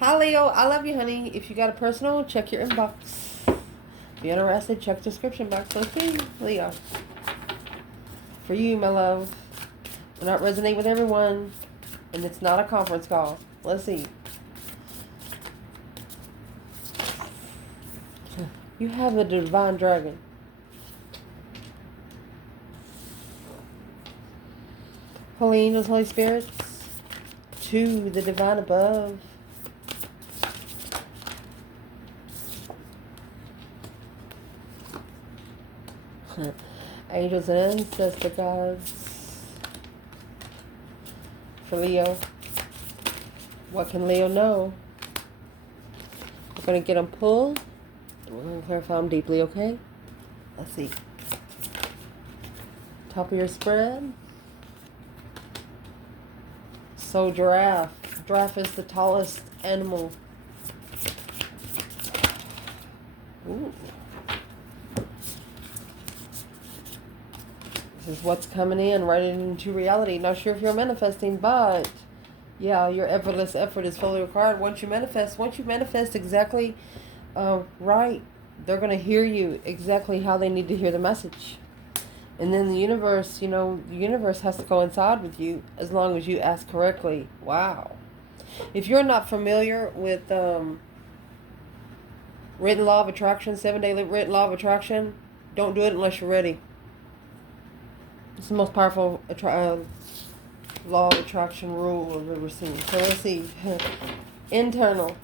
Hi, Leo. I love you, honey. If you got a personal, check your inbox. If you're interested, check the description box. Let's see, Leo. For you, my love. Will not resonate with everyone, and it's not a conference call. Let's see. You have the divine dragon. Holy angels, Holy spirits, to the divine above. Angels and ancestor gods. For Leo. What can Leo know? We're going to get them pulled. We're going to clarify them deeply, okay? Let's see. Top of your spread. So giraffe. Giraffe is the tallest animal. Ooh. This is what's coming in right into reality. Not sure if you're manifesting, but yeah, your effortless effort is fully required. Once you manifest exactly right, they're going to hear you exactly how they need to hear the message. And then the universe, the universe has to coincide with you as long as you ask correctly. Wow. If you're not familiar with written law of attraction, 7-day written law of attraction, don't do it unless you're ready. It's the most powerful law of attraction rule I've ever seen. So let's see. Internal.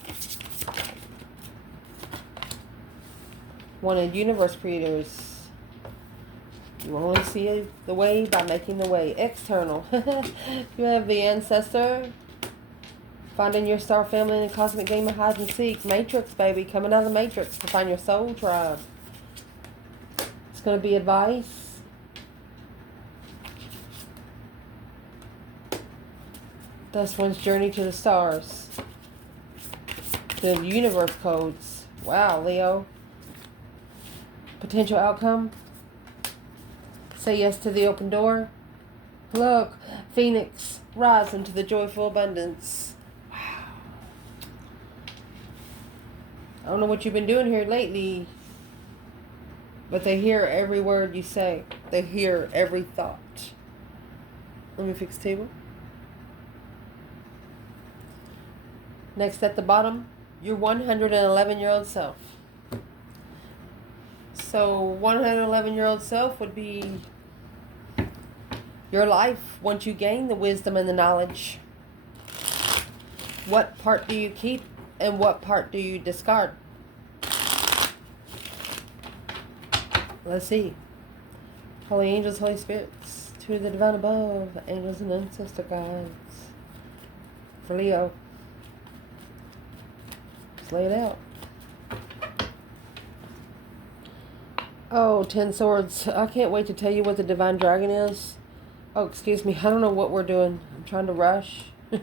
Wanted universe creators. You only see the way by making the way. External. You have the ancestor. Finding your star family in a cosmic game of hide and seek. Matrix, baby. Coming out of the matrix to find your soul tribe. It's going to be advice. Thus one's journey to the stars. The universe codes. Wow, Leo. Potential outcome. Say yes to the open door. Look, Phoenix, rise into the joyful abundance. Wow. I don't know what you've been doing here lately, but they hear every word you say. They hear every thought. Let me fix the table. Next at the bottom, your 111-year-old self. So 111-year-old self would be your life once you gain the wisdom and the knowledge. What part do you keep and what part do you discard? Let's see. Holy angels, Holy spirits, to the divine above, angels and ancestor guides. For Leo. Let's lay it out. Oh, 10 swords. I can't wait to tell you what the divine dragon is. Oh, excuse me. I don't know what we're doing. I'm trying to rush. So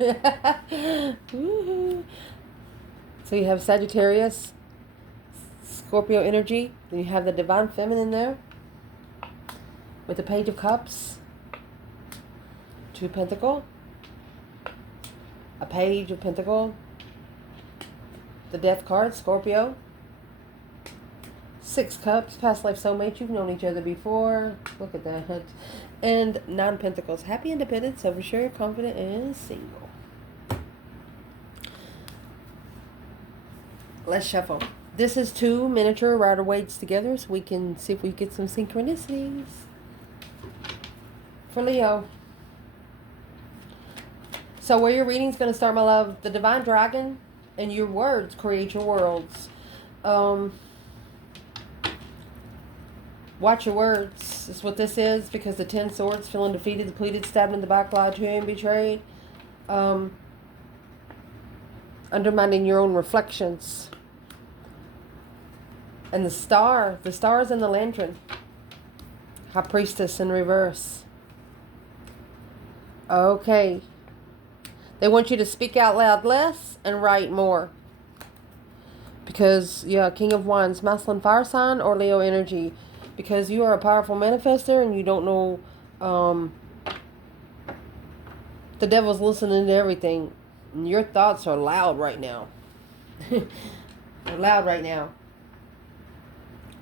you have Sagittarius, Scorpio energy. Then you have the divine feminine there. With the Page of Cups. 2 Pentacle. A Page of Pentacle. The Death card, Scorpio. 6 Cups, past life soulmate. You've known each other before. Look at that. And 9 Pentacles. Happy, independent, self-assured, confident, and single. Let's shuffle. This is 2 miniature Rider-Waite's together, so we can see if we get some synchronicities. For Leo. So where your reading's going to start, my love, the divine dragon and your words create your worlds. Watch your words is what this is, because the 10 swords, feeling defeated, depleted, stabbed in the back, lied to, and betrayed. Undermining your own reflections. And the star is in the lantern. High priestess in reverse. Okay. They want you to speak out loud less and write more. Because, yeah, King of Wands, masculine fire sign or Leo energy. Because you are a powerful manifester and you don't know, the devil's listening to everything. And your thoughts are loud right now. They're loud right now.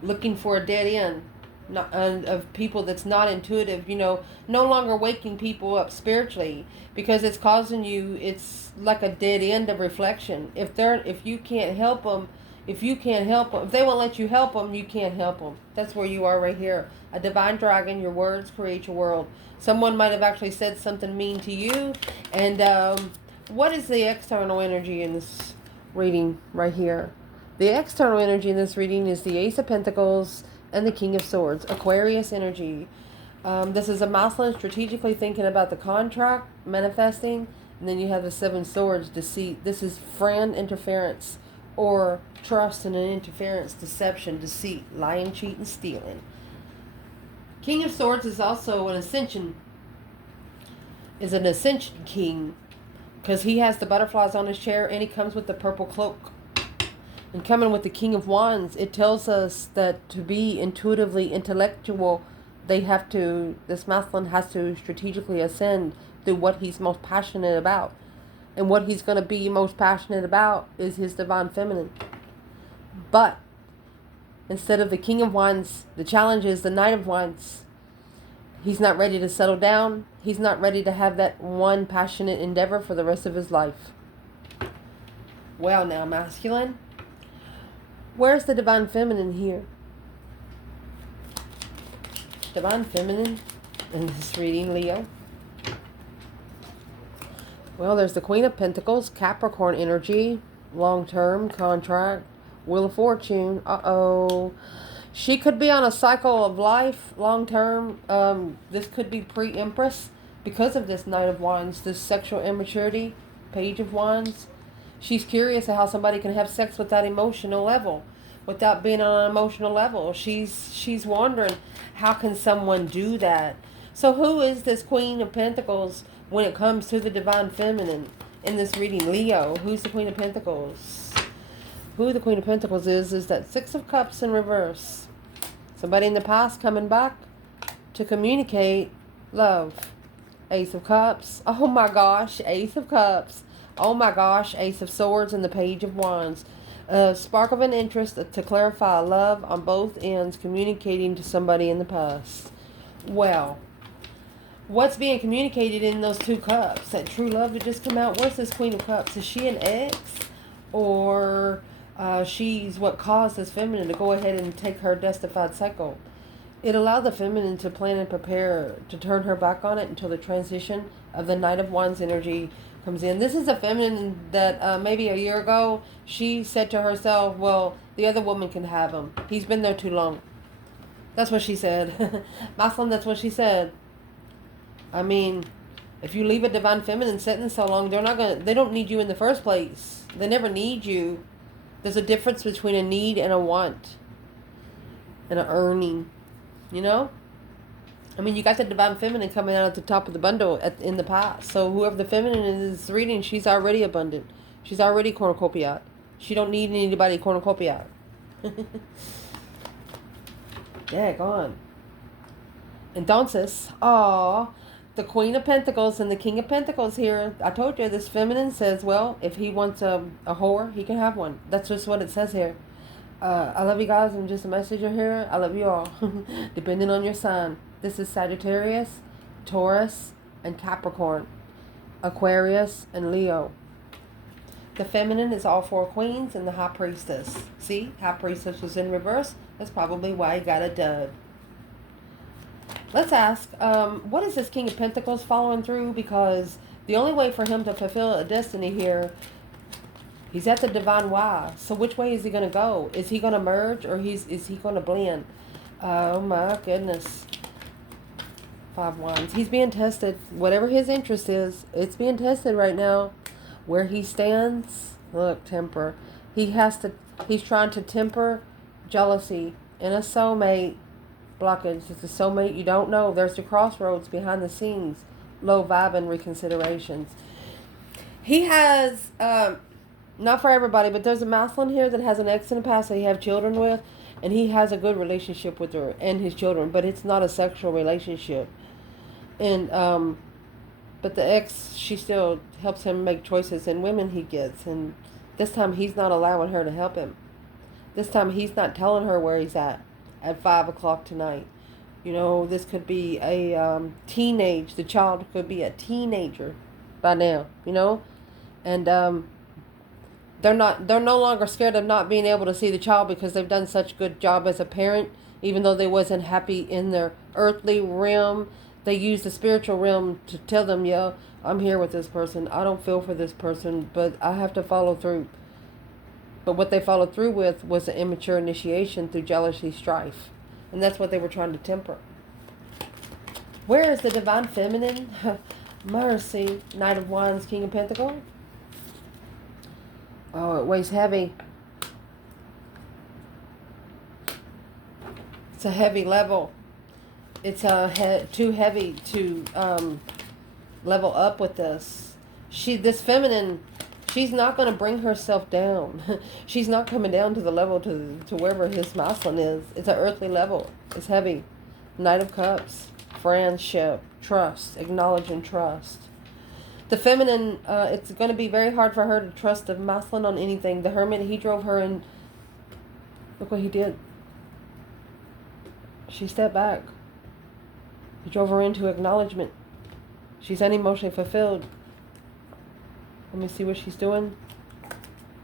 Looking for a dead end. Not, of people that's not intuitive, no longer waking people up spiritually, because it's causing you, it's like a dead end of reflection. If you can't help them, if they won't let you help them, you can't help them. That's where you are right here. A divine dragon. Your words create your world. Someone might have actually said something mean to you. And what is the external energy in this reading right here? The external energy in this reading is the Ace of Pentacles and the King of Swords. Aquarius energy. This is a masculine strategically thinking about the contract, manifesting. And then you have the Seven Swords, deceit. This is friend interference, or trust and an interference, deception, deceit, lying, cheating, stealing. King of Swords is also an ascension king, because he has the butterflies on his chair and he comes with the purple cloak. And coming with the King of Wands, it tells us that to be intuitively intellectual, this masculine has to strategically ascend through what he's most passionate about. And what he's going to be most passionate about is his divine feminine. But instead of the King of Wands, the challenge is the Knight of Wands. He's not ready to settle down. He's not ready to have that one passionate endeavor for the rest of his life. Well, now, masculine, where's the divine feminine here? Divine feminine in this reading, Leo. Well, there's the Queen of Pentacles, Capricorn energy, long-term contract, Wheel of Fortune. Uh-oh. She could be on a cycle of life, long-term. This could be pre-Empress because of this Knight of Wands, this sexual immaturity, Page of Wands. She's curious at how somebody can have sex without emotional level, without being on an emotional level. She's wondering, how can someone do that? So who is this Queen of Pentacles when it comes to the divine feminine in this reading? Leo. Who's the Queen of Pentacles? Who the Queen of Pentacles is that Six of Cups in reverse. Somebody in the past coming back to communicate love. Ace of Cups. Oh my gosh, Ace of Cups. Oh my gosh, Ace of Swords and the Page of Wands. Spark of an interest to clarify love on both ends, communicating to somebody in the past. Well, what's being communicated in those two cups? That true love that just come out. Where's this Queen of Cups? Is she an ex? Or she's what caused this feminine to go ahead and take her justified cycle? It allowed the feminine to plan and prepare to turn her back on it until the transition of the Knight of Wands energy comes in. This is a feminine that maybe a year ago, she said to herself, well, the other woman can have him. He's been there too long. That's what she said. Muslim, that's what she said. I mean, if you leave a divine feminine sitting so long, they don't need you in the first place. They never need you. There's a difference between a need and a want. And an earning. You know? I mean, you got the divine feminine coming out at the top of the bundle in the past. So whoever the feminine is reading, she's already abundant. She's already cornucopiate. She don't need anybody cornucopiate. Daggone. Entonces, the Queen of Pentacles and the King of Pentacles here. I told you, this feminine says, well, if he wants a whore, he can have one. That's just what it says here. I love you guys. I'm just a messenger here. I love you all. Depending on your sign. This is Sagittarius, Taurus, and Capricorn. Aquarius, and Leo. The feminine is all four queens and the High Priestess. See? High Priestess was in reverse. That's probably why he got a dud. Let's ask, what is this King of Pentacles following through? Because the only way for him to fulfill a destiny here, he's at the divine Y. So which way is he going to go? Is he going to merge, or is he going to blend? Oh my goodness. 5 Wands. He's being tested. Whatever his interest is, it's being tested right now. Where he stands, look, temper. He's trying to temper jealousy in a soulmate blockage. It's a soulmate you don't know. There's the crossroads behind the scenes. Low vibe and reconsiderations. He has, not for everybody, but there's a masculine here that has an ex in the past that he have children with, and he has a good relationship with her and his children, but it's not a sexual relationship. And, But the ex, she still helps him make choices in women he gets. And this time he's not allowing her to help him. This time he's not telling her where he's at 5 o'clock tonight. You know, this could be a the child could be a teenager by now, you know. And they're no longer scared of not being able to see the child because they've done such a good job as a parent, even though they wasn't happy in their earthly realm. They use the spiritual realm to tell them, yeah, I'm here with this person. I don't feel for this person, but I have to follow through. But what they followed through with was an immature initiation through jealousy, strife. And that's what they were trying to temper. Where is the divine feminine? Mercy. Knight of Wands, King of Pentacles. Oh, it weighs heavy. It's a heavy level. It's too heavy to level up with this. This feminine, she's not going to bring herself down. She's not coming down to the level to wherever his masculine is. It's an earthly level. It's heavy. Knight of Cups, friendship, trust, acknowledge and trust. The feminine, it's going to be very hard for her to trust the masculine on anything. The Hermit, he drove her in. Look what he did. She stepped back. He drove her into acknowledgement. She's unemotionally fulfilled. Let me see what she's doing.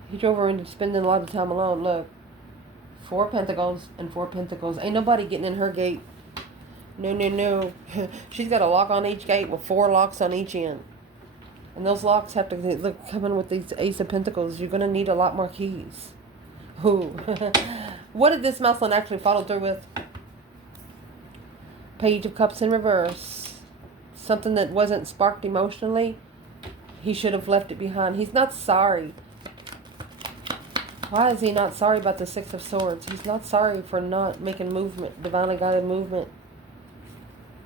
He drove her into spending a lot of time alone. Look. 4 Pentacles and 4 Pentacles. Ain't nobody getting in her gate. No, no, no. She's got a lock on each gate with 4 locks on each end. And those locks have to look coming with these Ace of Pentacles. You're going to need a lot more keys. Ooh. What did this masculine actually follow through with? Page of Cups in reverse. Something that wasn't sparked emotionally. He should have left it behind. He's not sorry. Why is he not sorry about the 6 of Swords? He's not sorry for not making movement. Divinely guided movement.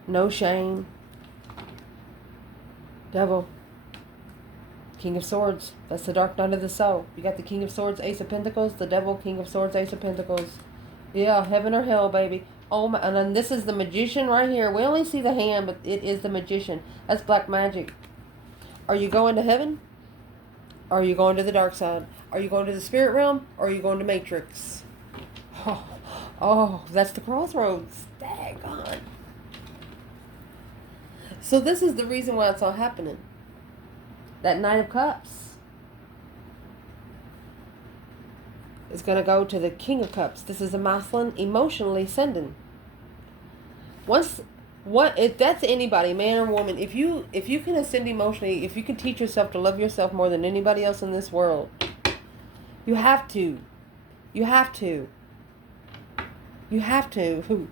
No shame. Devil. King of Swords. That's the dark night of the soul. You got the King of Swords, Ace of Pentacles. The Devil, King of Swords, Ace of Pentacles. Yeah, heaven or hell, baby. Oh my, and then this is the Magician right here. We only see the hand, but it is the Magician. That's black magic. Are you going to heaven? Or are you going to the dark side? Are you going to the spirit realm? Or are you going to Matrix? Oh, that's the crossroads. Daggone. So this is the reason why it's all happening. That Knight of Cups is going to go to the King of Cups. This is a masculine emotionally sending. If that's anybody, man or woman, if you can ascend emotionally, if you can teach yourself to love yourself more than anybody else in this world, you have to. You have to. You have to.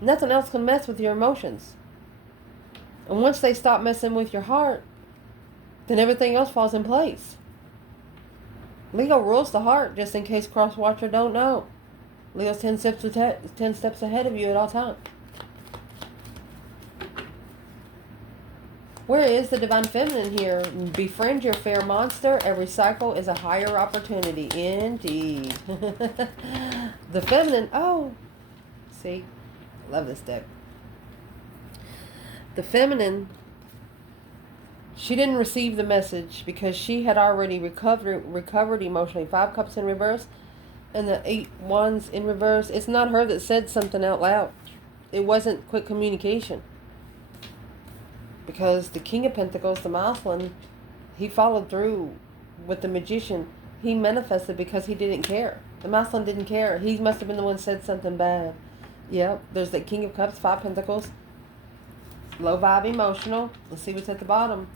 Nothing else can mess with your emotions. And once they stop messing with your heart, then everything else falls in place. Leo rules the heart, just in case cross-watcher don't know. Leo's 10 steps ahead of you at all times. Where is the divine feminine here? Befriend your fair monster. Every cycle is a higher opportunity. Indeed. The feminine. Oh. See? Love this deck. The feminine. She didn't receive the message because she had already recovered emotionally. 5 Cups in reverse and the 8 Wands in reverse. It's not her that said something out loud. It wasn't quick communication. Because the King of Pentacles, the masculine, he followed through with the Magician. He manifested because he didn't care. The masculine didn't care. He must have been the one that said something bad. Yep, there's the King of Cups, 5 Pentacles. Low vibe emotional. Let's see what's at the bottom.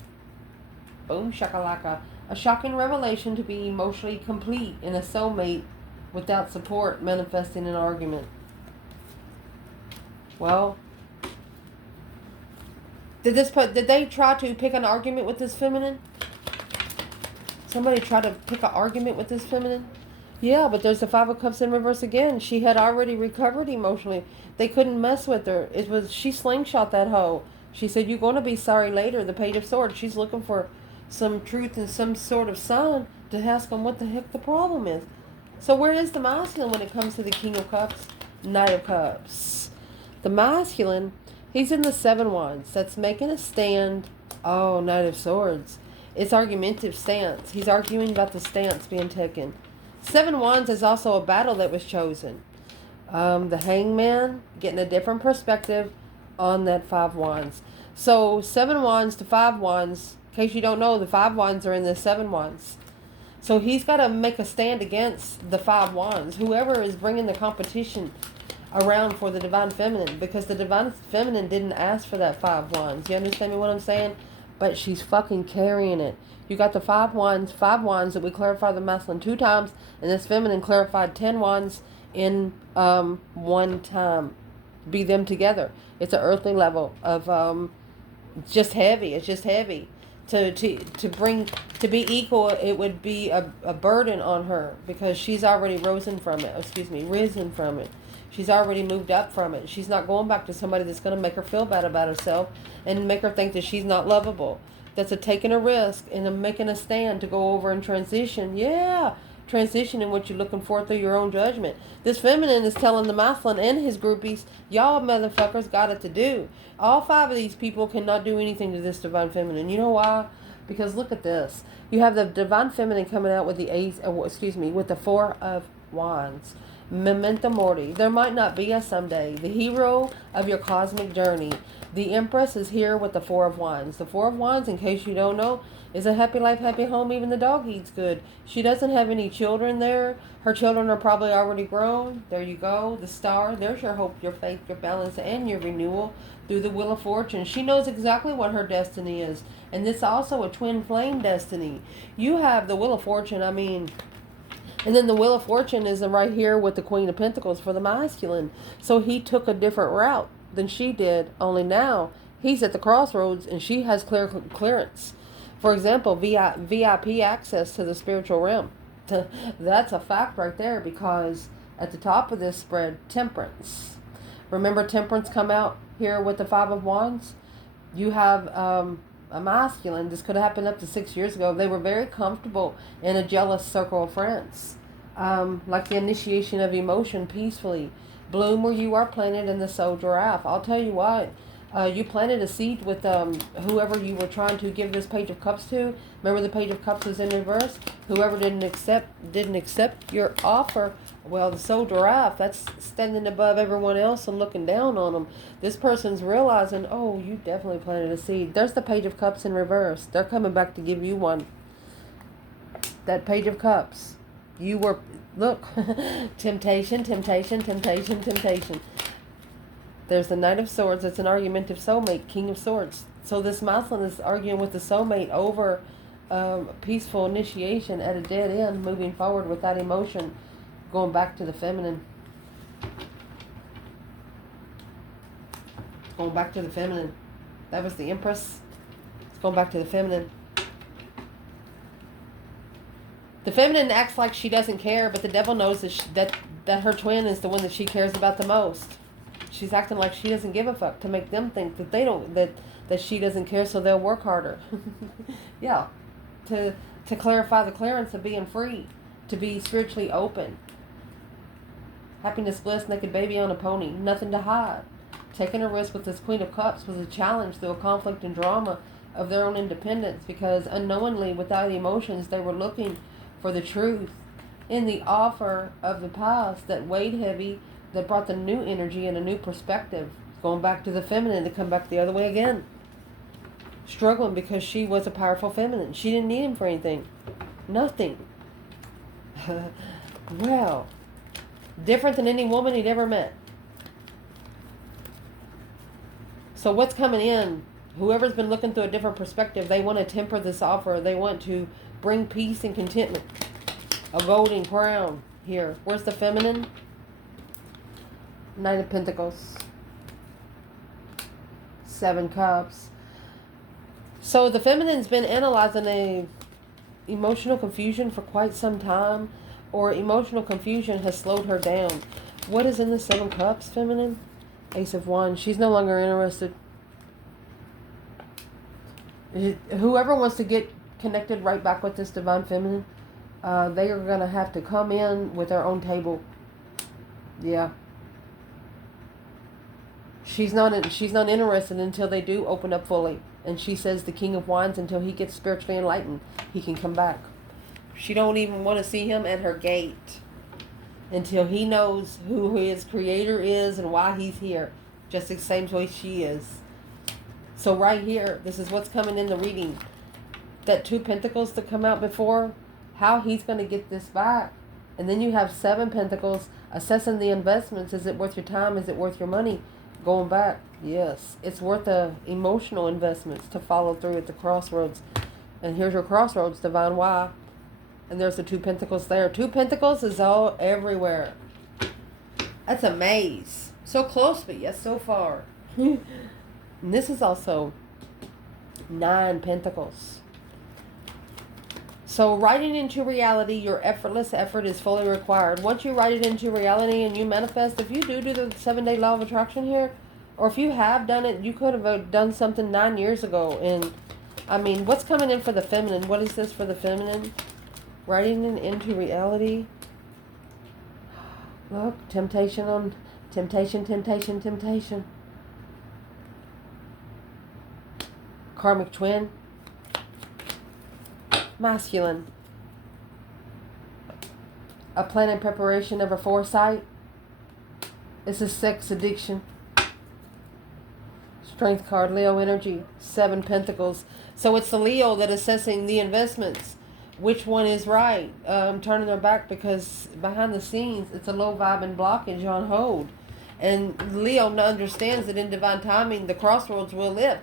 Boom, shakalaka. A shocking revelation to be emotionally complete in a soulmate without support manifesting an argument. Well, did they try to pick an argument with this feminine? Somebody tried to pick an argument with this feminine? Yeah, but there's the 5 of Cups in reverse again. She had already recovered emotionally. They couldn't mess with her. She slingshot that hoe. She said, you're going to be sorry later. The Page of Swords. She's looking for some truth and some sort of sign to ask them what the heck the problem is. So where is the masculine when it comes to the King of Cups, Knight of Cups? The masculine, He's in the Seven Wands. That's making a stand. Oh, Knight of Swords. It's argumentative stance. He's arguing about the stance being taken. Seven Wands is also a battle that was chosen. The Hangman, getting a different perspective on that Five Wands. So, Seven Wands to Five Wands. In case you don't know, the Five Wands are in the Seven Wands. So he's got to make a stand against the Five Wands. Whoever is bringing the competition around for the Divine Feminine, because the Divine Feminine didn't ask for that Five Wands. You understand me what I'm saying? But she's fucking carrying it. You got the Five Wands that we clarified the masculine 2 times, and this feminine clarified 10 wands in one time. Be them together. It's an earthly level of just heavy. It's just heavy. To bring, to be equal, it would be a burden on her, because she's already risen from it. She's already moved up from it. She's not going back to somebody that's going to make her feel bad about herself and make her think that she's not lovable. That's a taking a risk and a making a stand to go over and transition. Yeah, transition in what you're looking for through your own judgment. This feminine is telling the masculine and his groupies, y'all motherfuckers got it to do. All 5 of these people cannot do anything to this divine feminine. You know why? Because look at this. You have the divine feminine coming out with with the 4 of Wands. Memento Mori. There might not be a someday. The hero of your cosmic journey. The Empress is here with the 4 of Wands. The 4 of Wands, in case you don't know, is a happy life, happy home. Even the dog eats good. She doesn't have any children there. Her children are probably already grown. There you go. The Star. There's your hope, your faith, your balance, and your renewal through the Wheel of Fortune. She knows exactly what her destiny is. And this is also a twin flame destiny. You have the Wheel of Fortune, and then the Wheel of Fortune is right here with the Queen of Pentacles for the masculine. So he took a different route than she did. Only now he's at the crossroads and she has clearance. For example, VIP access to the spiritual realm. That's a fact right there, because at the top of this spread, Temperance. Remember Temperance come out here with the 5 of Wands? You have a masculine. This could have happened up to 6 years ago. They were very comfortable in a jealous circle of friends. Like the initiation of emotion peacefully. Bloom where you are planted in the soul giraffe. I'll tell you what. You planted a seed with whoever you were trying to give this Page of Cups to. Remember the Page of Cups was in reverse? Whoever didn't accept your offer, well, the soul giraffe, that's standing above everyone else and looking down on them. This person's realizing, oh, you definitely planted a seed. There's the Page of Cups in reverse. They're coming back to give you one. That Page of Cups. You were, look, temptation, temptation, temptation, temptation. There's the Knight of Swords. It's an argumentative soulmate, King of Swords. So this masculine is arguing with the soulmate over peaceful initiation at a dead end, moving forward without emotion, going back to the feminine. Going back to the feminine. That was the Empress. It's going back to the feminine. The feminine acts like she doesn't care, but the devil knows that her twin is the one that she cares about the most. She's acting like she doesn't give a fuck to make them think that they don't, that she doesn't care, so they'll work harder. Yeah. To clarify the clearance of being free, to be spiritually open. Happiness, bliss, naked baby on a pony, nothing to hide. Taking a risk with this Queen of Cups was a challenge through a conflict and drama of their own independence, because unknowingly, without emotions, they were looking for the truth in the offer of the past that weighed heavy, that brought the new energy and a new perspective. Going back to the feminine to come back the other way again. Struggling because she was a powerful feminine. She didn't need him for anything. Nothing. Well, different than any woman he'd ever met. So what's coming in? Whoever's been looking through a different perspective, they want to temper this offer. They want to bring peace and contentment. A golden crown here. Where's the feminine? Knight of Pentacles. 7 Cups. So the feminine's been analyzing a emotional confusion for quite some time, or emotional confusion has slowed her down. What is in the 7 Cups, feminine? Ace of Wands. She's no longer interested. Whoever wants to get connected right back with this divine feminine, they are going to have to come in with their own table. Yeah. She's not interested until they do open up fully. And she says the King of Wands, until he gets spiritually enlightened, he can come back. She don't even want to see him at her gate until he knows who his creator is and why he's here. Just the same way she is. So right here, this is what's coming in the reading. That 2 Pentacles that come out before, how he's going to get this back. And then you have 7 Pentacles, assessing the investments. Is it worth your time? Is it worth your money? Going back, yes. It's worth the emotional investments to follow through at the crossroads. And here's your crossroads, divine why. And there's the 2 Pentacles there. 2 Pentacles is all everywhere. That's a maze. So close, but yet so far. And this is also 9 Pentacles. So writing into reality, your effortless effort is fully required. Once you write it into reality and you manifest, if you do the 7-day law of attraction here, or if you have done it, you could have done something 9 years ago. And I mean, what's coming in for the feminine? What is this for the feminine? Writing it into reality. Look, temptation on temptation, temptation, temptation. Karmic twin. Masculine. A plan in preparation of a foresight. It's a sex addiction. Strength card, Leo energy. 7 Pentacles. So it's the Leo that is assessing the investments. Which one is right? Turning their back because behind the scenes, it's a low vibe and blockage on hold. And Leo understands that in divine timing, the crossroads will lift.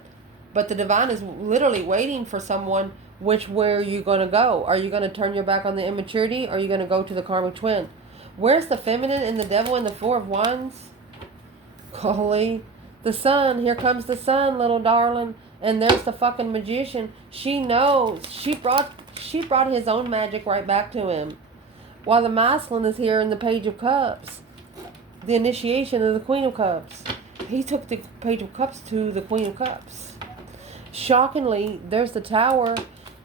But the divine is literally waiting for someone. Which way are you going to go? Are you going to turn your back on the immaturity? Or are you going to go to the karmic twin? Where's the feminine and the devil and the 4 of Wands? Golly. The sun. Here comes the sun, little darling. And there's the fucking magician. She knows. She brought his own magic right back to him. While the masculine is here in the Page of Cups. The initiation of the Queen of Cups. He took the Page of Cups to the Queen of Cups. Shockingly, there's the Tower.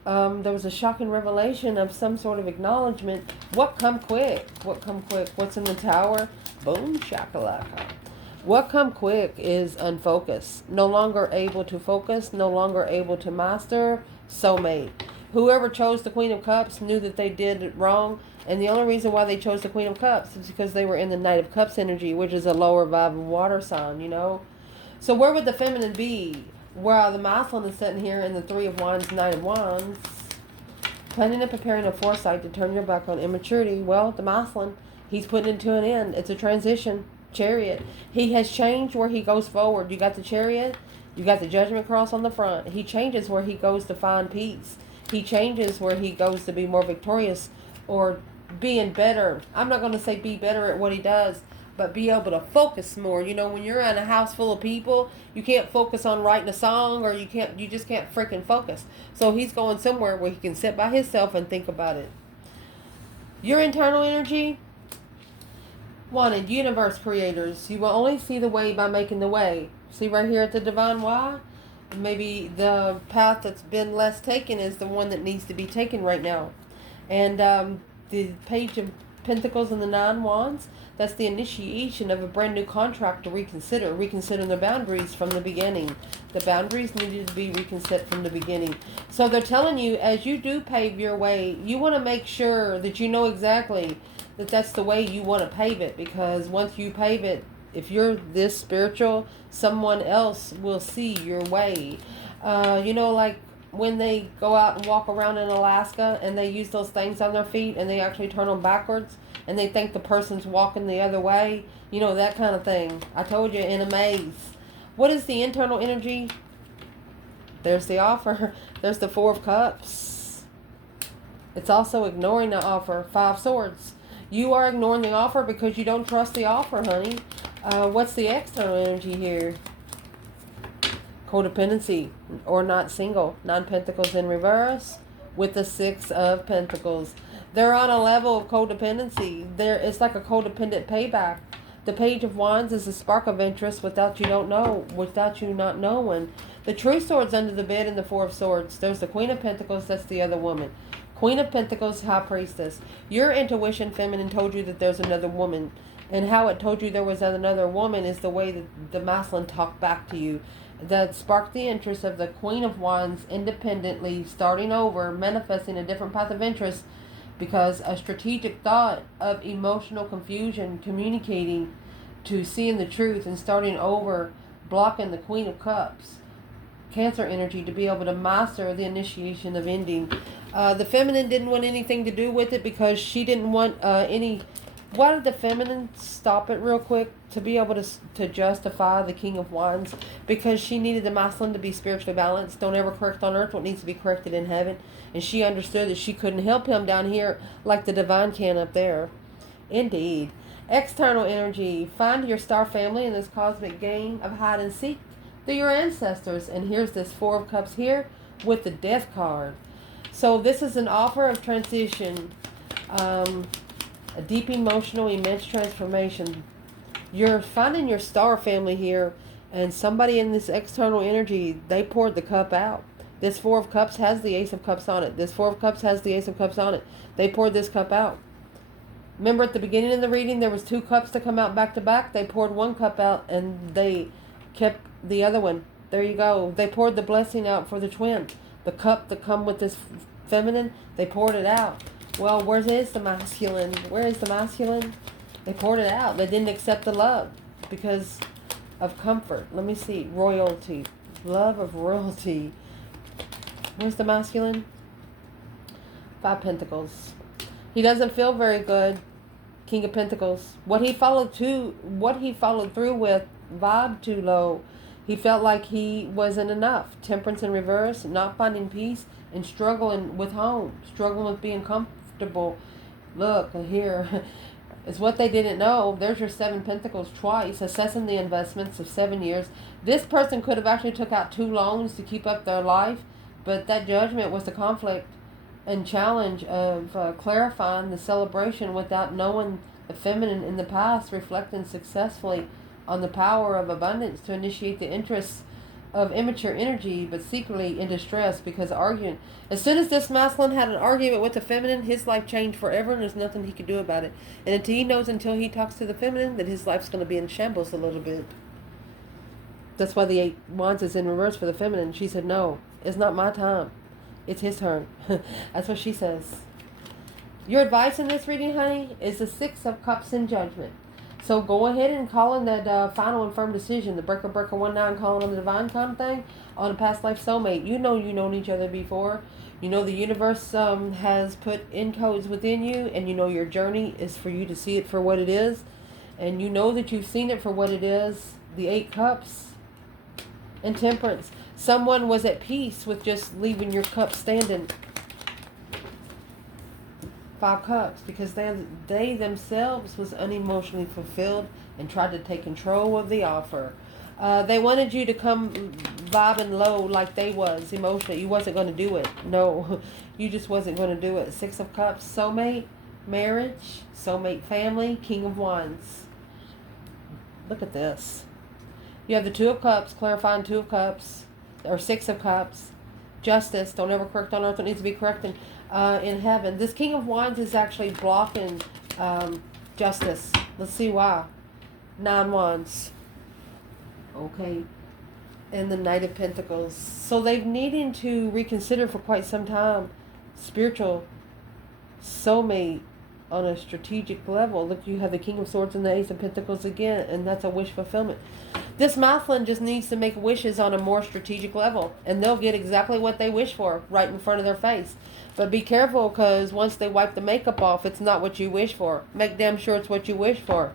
There was a shocking revelation of some sort of acknowledgement. What come quick? What come quick? What's in the Tower? Boom shakalaka. What come quick is unfocused. No longer able to focus. No longer able to master. Soulmate. Whoever chose the Queen of Cups knew that they did it wrong. And the only reason why they chose the Queen of Cups is because they were in the Knight of Cups energy, which is a lower vibe of water sign, you know. So where would the feminine be? While the masculine is sitting here in the 3 of Wands, 9 of Wands, planning and preparing a foresight to turn your back on immaturity. Well, the masculine, he's putting it to an end. It's a transition. Chariot. He has changed where he goes forward. You got the Chariot. You got the Judgment Cross on the front. He changes where he goes to find peace. He changes where he goes to be more victorious or being better. I'm not going to say be better at what he does, but be able to focus more. You know, when you're in a house full of people, you can't focus on writing a song, or you just can't freaking focus. So he's going somewhere where he can sit by himself and think about it. Your internal energy, wanted, universe creators. You will only see the way by making the way. See right here at the divine why? Maybe the path that's been less taken is the one that needs to be taken right now. And the Page of Pentacles and the 9 Wands, that's the initiation of a brand new contract to reconsider the boundaries from the beginning. The boundaries needed to be reconsidered from the beginning. So they're telling you, as you do pave your way, you want to make sure that you know exactly that that's the way you want to pave it, because once you pave it, if you're this spiritual, someone else will see your way. You know, like when they go out and walk around in Alaska and they use those things on their feet and they actually turn them backwards and they think the person's walking the other way. You know, that kind of thing. I told you, in a maze. What is the internal energy? There's the offer. There's the 4 of Cups. It's also ignoring the offer. 5 Swords. You are ignoring the offer because you don't trust the offer, honey. What's the external energy here? Codependency, or not single. 9 Pentacles in reverse with the 6 of Pentacles. They're on a level of codependency. It's like a codependent payback. The Page of Wands is a spark of interest without you not knowing. The True Sword's under the bed in the 4 of Swords. There's the Queen of Pentacles, that's the other woman. Queen of Pentacles, High Priestess. Your intuition, feminine, told you that there's another woman. And how it told you there was another woman is the way that the masculine talked back to you. That sparked the interest of the Queen of Wands independently, starting over, manifesting a different path of interest because a strategic thought of emotional confusion, communicating to seeing the truth and starting over, blocking the Queen of Cups. Cancer energy to be able to master the initiation of ending. The feminine didn't want anything to do with it because she didn't want any. Why did the feminine stop it real quick to be able to justify the King of Wands? Because she needed the masculine to be spiritually balanced. Don't ever correct on earth what needs to be corrected in heaven. And she understood that she couldn't help him down here like the divine can up there. Indeed. External energy. Find your star family in this cosmic game of hide and seek. They're your ancestors. And here's this Four of Cups here with the Death card. So this is an offer of transition. A deep emotional, immense transformation. You're finding your star family here, and somebody in this external energy, they poured the cup out. This Four of Cups has the Ace of Cups on it. This Four of Cups has the Ace of Cups on it. They poured this cup out. Remember at the beginning of the reading, there was 2 cups to come out back to back. They poured 1 cup out, and they kept the other one. There you go. They poured the blessing out for the twin. The cup that come with this feminine, they poured it out. Well, where is the masculine? Where is the masculine? They poured it out. They didn't accept the love because of comfort. Let me see. Royalty. Love of royalty. Where's the masculine? 5 Pentacles. He doesn't feel very good. King of Pentacles. What he followed through with vibed too low. He felt like he wasn't enough. Temperance in reverse. Not finding peace. And struggling with home. Struggling with being comfortable. Look here. It's what they didn't know. There's your 7 Pentacles twice. Assessing the investments of 7 years. This person could have actually took out 2 loans to keep up their life. But that judgment was the conflict and challenge of clarifying the celebration without knowing the feminine in the past, reflecting successfully on the power of abundance to initiate the interests of immature energy, but secretly in distress because arguing. As soon as this masculine had an argument with the feminine, his life changed forever, and there's nothing he could do about it. And until he knows, until he talks to the feminine, that his life's going to be in shambles a little bit. That's why the 8 Wands is in reverse for the feminine. She said, no, it's not my time. It's his turn. That's what she says. Your advice in this reading, honey, is the 6 of Cups in Judgment. So go ahead and call in that final and firm decision, the breaker 19 calling on the divine kind of thing, on a past life soulmate. You know you've known each other before. You know the universe has put encodes within you, and you know your journey is for you to see it for what it is. And you know that you've seen it for what it is. The 8 Cups and Temperance. Someone was at peace with just leaving your cup standing. 5 Cups, because they themselves was unemotionally fulfilled and tried to take control of the offer. They wanted you to come vibing low like they was emotionally. You wasn't going to do it. No, you just wasn't going to do it. 6 of Cups, soulmate, marriage, soulmate family, King of Wands. Look at this. You have the 2 of Cups, clarifying 2 of Cups, or 6 of Cups. Justice, don't ever correct on earth what needs to be corrected in heaven. This King of Wands is actually blocking justice. Let's see why. 9 Wands. Okay. And the Knight of Pentacles. So they've needing to reconsider for quite some time. Spiritual soulmate on a strategic level. Look, you have the King of Swords and the Ace of Pentacles again, and that's a wish fulfillment. This masculine just needs to make wishes on a more strategic level, and they'll get exactly what they wish for right in front of their face. But be careful, because once they wipe the makeup off, it's not what you wish for. Make damn sure it's what you wish for.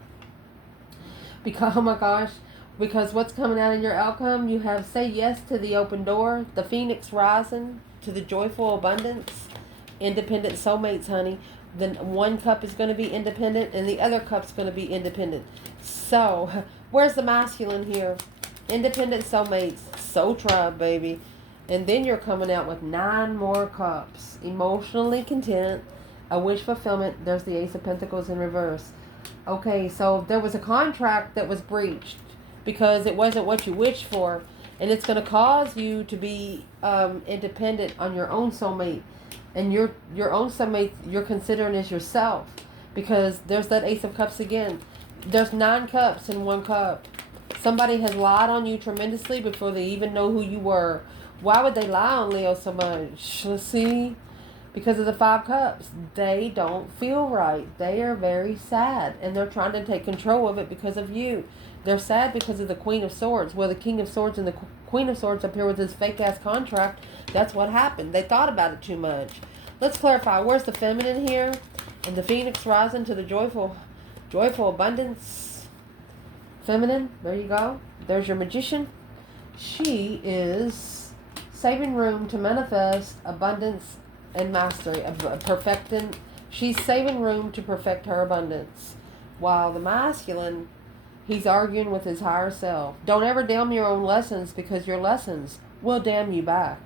Because, oh my gosh, because what's coming out in your outcome, you have say yes to the open door, the phoenix rising, to the joyful abundance, independent soulmates, honey. Then 1 cup is going to be independent, and the other cup's going to be independent. So, where's the masculine here? Independent soulmates. Soul tribe, baby. And then you're coming out with 9 more cups. Emotionally content. A wish fulfillment. There's the Ace of Pentacles in reverse. Okay, so there was a contract that was breached because it wasn't what you wished for. And it's going to cause you to be independent on your own soulmate. And your own soulmate you're considering as yourself. Because there's that Ace of Cups again. There's 9 cups in 1 cup. Somebody has lied on you tremendously before they even know who you were. Why would they lie on Leo so much? Let's see. Because of the 5 cups. They don't feel right. They are very sad. And they're trying to take control of it because of you. They're sad because of the Queen of Swords. Well, the King of Swords and the Queen of Swords up here with this fake-ass contract. That's what happened. They thought about it too much. Let's clarify. Where's the feminine here? And the Phoenix rising to the joyful abundance. Feminine. There you go. There's your Magician. She is saving room to manifest abundance and mastery. Perfecting. She's saving room to perfect her abundance. While the masculine, he's arguing with his higher self. Don't ever damn your own lessons, because your lessons will damn you back.